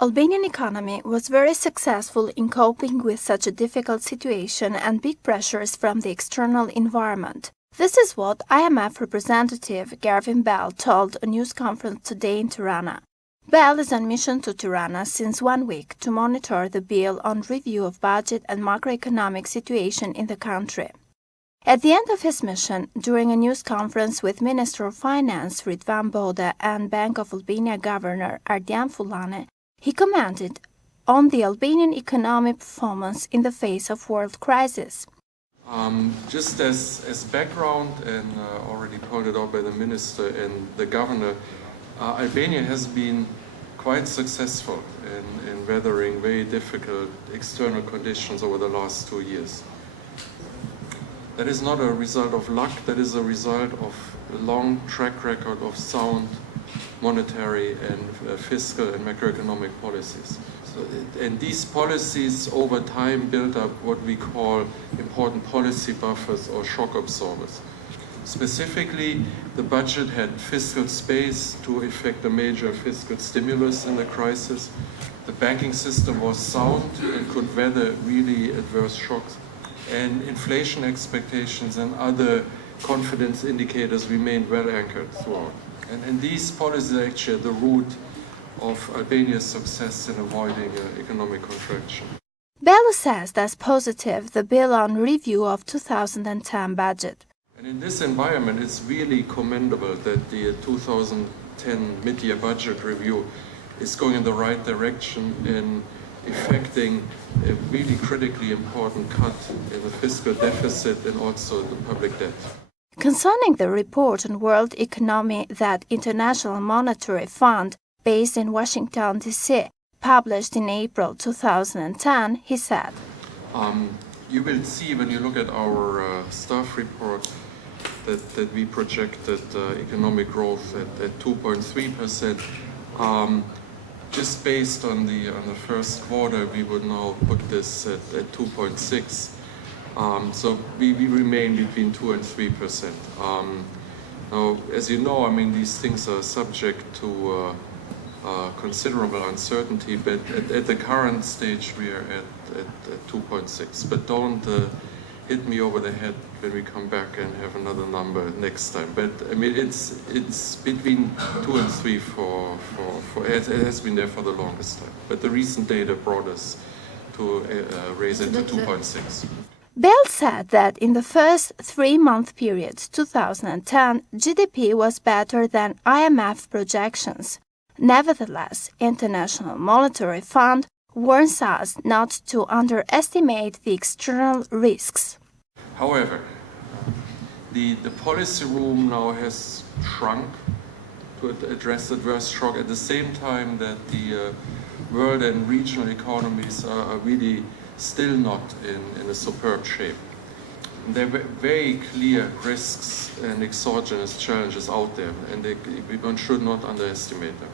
Albanian economy was very successful in coping with such a difficult situation and big pressures from the external environment. This is what IMF representative Garvin Bell told a news conference today in Tirana. Bell is on mission to Tirana since 1 week to monitor the bill on review of budget and macroeconomic situation in the country. At the end of his mission, during a news conference with Minister of Finance Ridvan Bode and Bank of Albania Governor Ardian Fulane, he commented on the Albanian economic performance in the face of world crisis. Just as background, and already pointed out by the Minister and the Governor, Albania has been quite successful in weathering very difficult external conditions over the last 2 years. That is not a result of luck, that is a result of a long track record of sound monetary and fiscal and macroeconomic policies. And these policies over time built up what we call important policy buffers or shock absorbers. Specifically, the budget had fiscal space to effect a major fiscal stimulus in the crisis. The banking system was sound and could weather really adverse shocks. And inflation expectations and other confidence indicators remained well anchored throughout. And these policies are actually at the root of Albania's success in avoiding economic contraction. Bell assessed as positive the bill on review of 2010 budget. And in this environment, it's really commendable that the 2010 mid-year budget review is going in the right direction in effecting a really critically important cut in the fiscal deficit and also the public debt. Concerning the report on world economy that International Monetary Fund, based in Washington, D.C., published in April 2010, he said, you will see when you look at our staff report that we projected economic growth at 2.3%. Just based on the first quarter, we would now put this at 2.6. So we remain between 2 and 3%. Now, as you know, I mean, these things are subject to considerable uncertainty, but at the current stage we are at 2.6. But don't hit me over the head when we come back and have another number next time. But I mean, it's between 2 and 3 it has been there for the longest time. But the recent data brought us to raise it to 2.6. Bell said that in the first 3-month period, 2010, GDP was better than IMF projections. Nevertheless, International Monetary Fund warns us not to underestimate the external risks. However, the policy room now has shrunk to address adverse shock at the same time that the world and regional economies are really still not in a superb shape. There are very clear risks and exogenous challenges out there, and one should not underestimate them.